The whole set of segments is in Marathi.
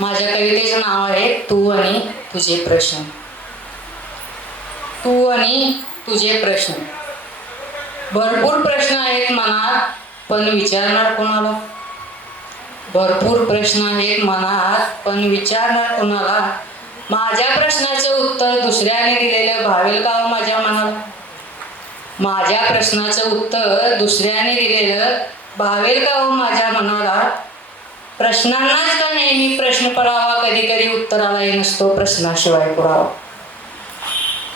माझ्या कवितेचं नाव आहे तू आणि तुझे प्रश्न. तू आणि तुझे प्रश्न. भरपूर प्रश्न आहेत मनात, पण विचारणार कोणाला? भरपूर प्रश्न आहेत मनात, पण विचारणार कोणाला? माझ्या प्रश्नाचं उत्तर दुसऱ्याने दिलेलं भावेल का हो माझ्या मनाला? माझ्या प्रश्नाचं उत्तर दुसऱ्याने दिलेलं भावेल का हो माझ्या मनाला? प्रश्नांनाच का नेहमी प्रश्न पडावा, कधी कधी उत्तरालाही नसतो प्रश्नाशिवाय पुरावा.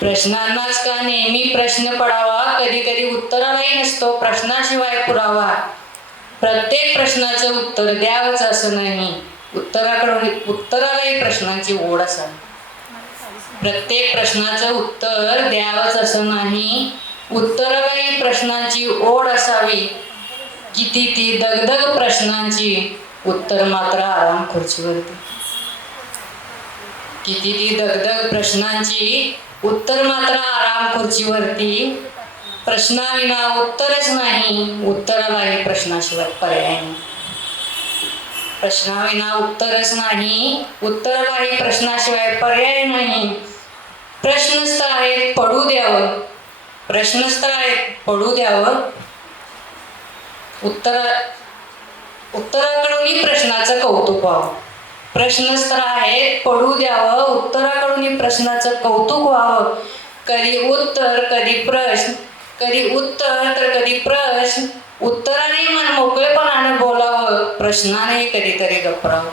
प्रश्नांनाच का नेहमी प्रश्न पडावा, कधी कधी उत्तरालाही नसतो प्रश्नाशिवाय पुरावा. प्रत्येक प्रश्नाचं उत्तर द्यावंच असं नाही, उत्तरालाही प्रश्नांची ओढ असावी. प्रत्येक प्रश्नाचं उत्तर द्यावंच असं नाही, उत्तरालाही प्रश्नांची ओढ असावी. किती ती दगदग प्रश्नांची, उत्तर मात्र आराम खुर्चीवरती. किती ती दगदग प्रश्नांची, उत्तर मात्र आराम खुर्चीवरती. प्रश्नाविना उत्तरच नाही, उत्तरालाही प्रश्नाशिवाय पर्याय नाही. प्रश्नाविना उत्तरच नाही, उत्तरालाही प्रश्नाशिवाय पर्याय नाही. प्रश्नच तर आहेत पडू द्यावं, प्रश्नच तर आहेत पडू द्यावं. उत्तराकडूनही प्रश्नाचं कौतुक व्हावं. प्रश्नच तर आहेत पडू द्यावं, उत्तराकडूनही प्रश्नाचं कौतुक व्हावं. कधी उत्तर कधी प्रश्न, कधी उत्तर तर कधी प्रश्न. उत्तराने मन मोकळेपणाने बोलावं, प्रश्नाने कधीतरी गप्पावं.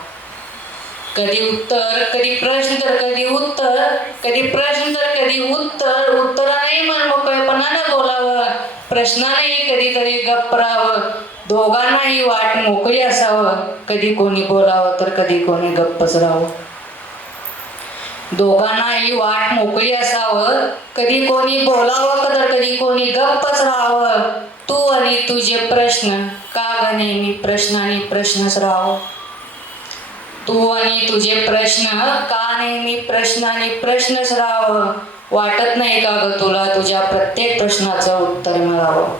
कधी उत्तर कधी प्रश्न तर कधी उत्तर, कधी प्रश्न तर कधी उत्तर. उत्तराने मन मोकळेपणाने बोलावं, प्रश्नाने कधीतरी गप्पावं. दोघांनाही वाट मोकळी असावं, कधी कोणी बोलावं तर कधी कोणी गप्पच राहावं. दोघांनाही वाट मोकळी असावं, कधी कोणी बोलावं तर कधी कोणी गप्पच राहावं. तू आणि तुझे प्रश्न, का ग नेहमी प्रश्न आणि प्रश्नच राहावं? तू आणि तुझे प्रश्न, का नेहमी प्रश्न आणि प्रश्नच राहावं? वाटत नाही का ग तुला तुझ्या प्रत्येक प्रश्नाचं उत्तर मिळावं?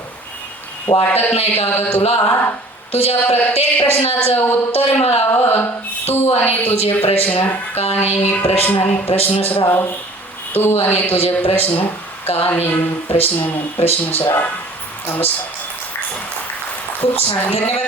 वाटत नाही का ग तुला तुझ्या प्रत्येक प्रश्नाचं उत्तर मिळावं? तू आणि तुझे प्रश्न, का नेहमी प्रश्न आणि प्रश्नच राहावं? तू आणि तुझे प्रश्न, का नेहमी प्रश्न आणि प्रश्नच राहावं. नमस्कार. खूप छान, धन्यवाद.